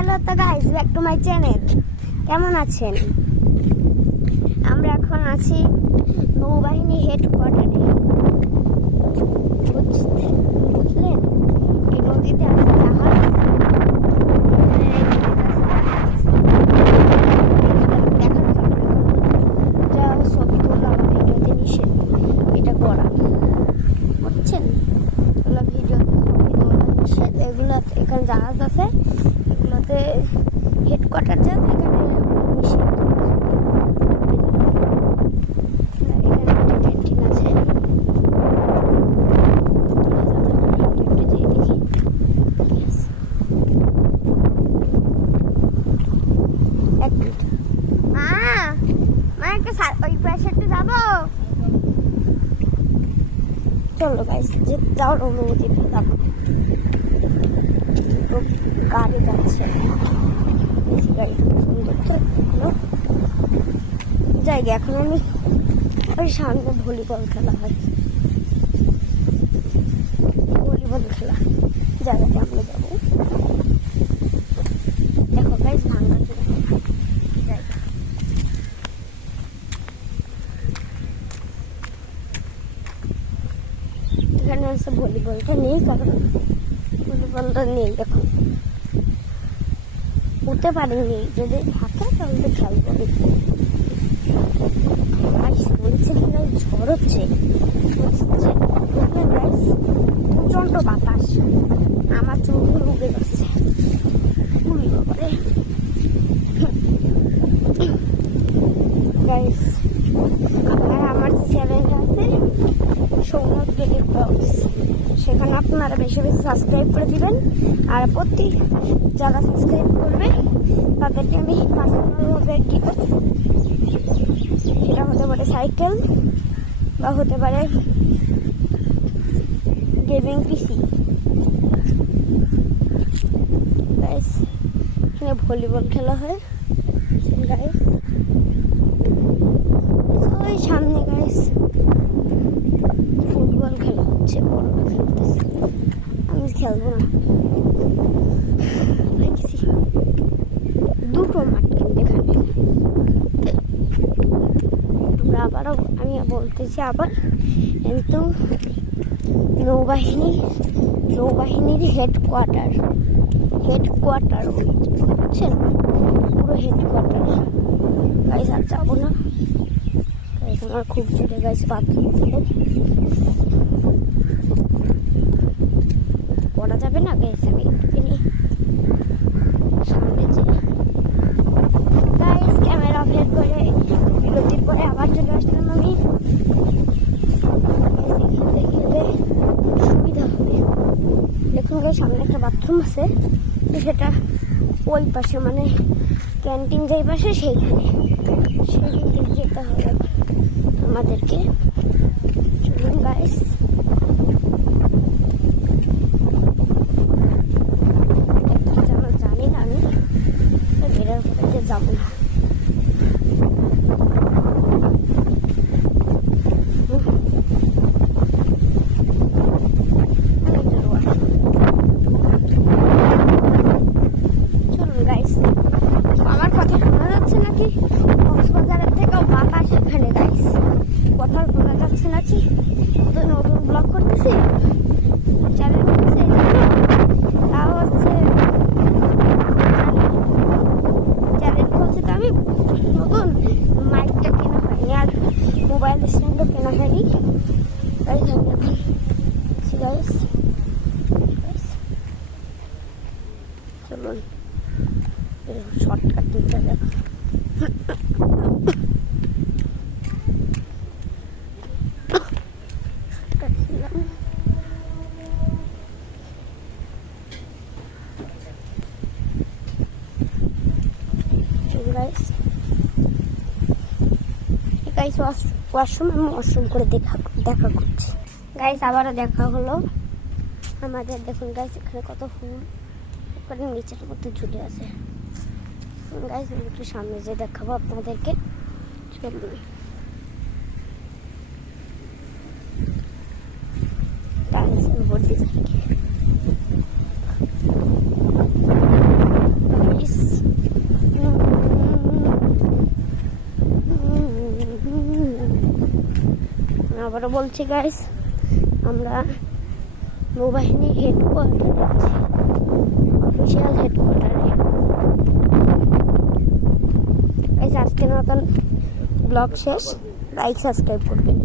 Hello তো guys back to my channel কেমন আছেন? আমরা এখন আছি নৌবাহিনী হেডকোয়ার্টারে বুঝলেন? এই নদীতে আছে জাহাজ এখানে জাহাজ আছে। এগুলোতে হেডকোয়ার্টার যান এখানে যাব? চলো গাইস যে যাও অনুমতি যাব তো গাড়ি যাচ্ছে। সুন্দর তো। জায়গা এখন আমি ওই সামনে ভলিবল খেলা হয়। ভলিবল খেলা। জায়গাতে আমরা যাব। দেখো জায়গা। এখানে ভলিবলটা নেই, কারণ ভলিবলটা নেই এখন উঠতে পারিনি, যদি থাকে তাহলে খেলব গাইস বলছে কিনা, ঝড় হচ্ছে। বলছে প্রচণ্ড বাতাস। আমার চোখগুলো উঠে যাচ্ছে করে গাইস আপনারা আমার যে চ্যানেলটা আছে ডেলি ব্লগস সেখানে আপনারা বেশি বেশি সাবস্ক্রাইব করে দিবেন। আর প্রতি যারা সাবস্ক্রাইব করবে তাদেরকে আমি পার্সোনালভাবে কি সেটা হতে পারে সাইকেল বা হতে পারে গেমিং পিসি এখানে ভলিবল খেলা হয়। গাইস ওই সামনে গাইস ফুটবল খেলা হচ্ছে বড়রা খেলতেছে। আমি খেলব না। দুটো মাঠ কিন্তু এখানে। আমরা আবারও, আমি বলতেছি আবার, কিন্তু নৌবাহিনী, নৌবাহিনীর হেডকোয়ার্টার হেডকোয়ার্টার বুঝছেন? পুরো হেডকোয়ার্টার গাইস আর যাব না। আমার খুব গাইস বাথরুম থেকে করা যাবে না গাইস আমি একটুখানি সামনে যে ক্যামেরা অফ করে বিরতির পরে আবার চলে আসলাম আমি। Guys, এখানে খেলে সুবিধা হবে। দেখুন সামনে একটা বাথরুম আছে। সেটা ওই পাশে মানে ক্যান্টিন যেই পাশে সেইখানে। সেই দিকে যেতে হবে। আমাদেরকে। চলুন গাইস জানি না আমি তো বেরোর যাব না চলুন গাইস আমার কথা শোনা যাচ্ছে নাকি কক্সবাজারের থেকেও বাতাস এখানে গাইস কথা যাচ্ছে নাকি তো নতুন ব্লগ করতেছি। চ্যানেল করতেছি তাও হচ্ছে চ্যানেল খুলছি তো আমি। নতুন মাইকটা কেনা হয়নি আর মোবাইল স্ট্যান্ডও কেনা হয়নি। তাই জন্য চলুন শর্টকাট দিতে হবে Shortcut দিলাম। চলুন guys। ওয়াশরুম আমি ওয়াশরুম করে দেখা দেখা করছি। গাইস আবারও দেখা হলো। আমাদের দেখুন গাইস এখানে কত ফুল। এখানে নিচের মধ্যে ঝুলে আছে। গাইস আমি একটু সামনে যে দেখাবো আপনাদেরকে। চলুন। আবারও বলছি গাইস আমরা নৌবাহিনীর হেডকোয়ার্টারে আছি। অফিসিয়াল হেডকোয়ার্টারে আজকের মতন ব্লগ শেষ। লাইক সাবস্ক্রাইব করবেন।